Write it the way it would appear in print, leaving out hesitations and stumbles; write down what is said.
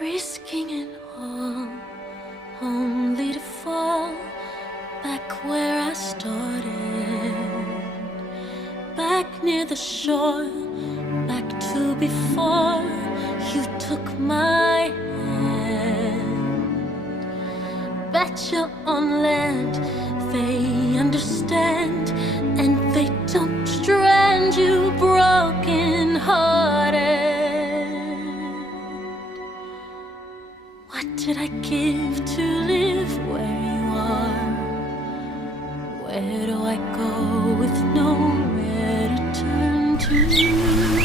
risking it all, only to fall back where I started, back near the shore, back to before you took my hand. Betcha on land they understand, and they don't strand you broken hearted. What did I give to live where you are? Where do I go with nowhere to turn to?